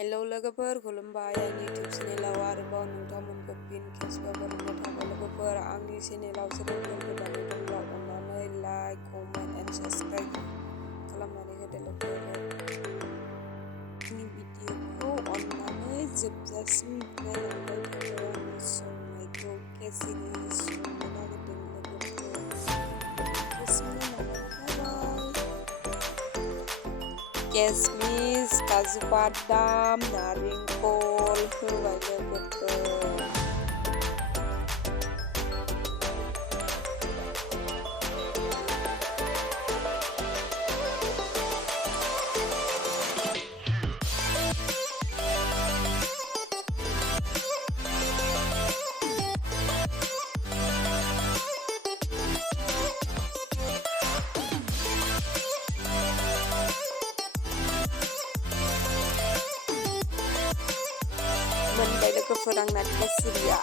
Hello लोगोफोर, खुलुमबाय आंनि इउटिउब चेनेलाव आरोबाव नोंथांमोनखौ फिन खेबसेबाव बरायनाय थाबाय। लोगोफोर, आंनि चेनेलाव सोरबाफोर गोदानै दंब्ला अननानै लाइक, कमेन्ट एन्ड साबस्क्राइब खालामनानै होदो लोगोफोर। आंनि भिडिअखौ अननानै जोबजासिम नायलांबाय थादो। आंनि संनायखौ केसेरि संनो नागिरदों लोगोफोर। केसेरि किसमिस, काजु बादाम, नारेंखल होबाय लोगोफोर। मोनबाय लोगोफोर आंना केसेरिया।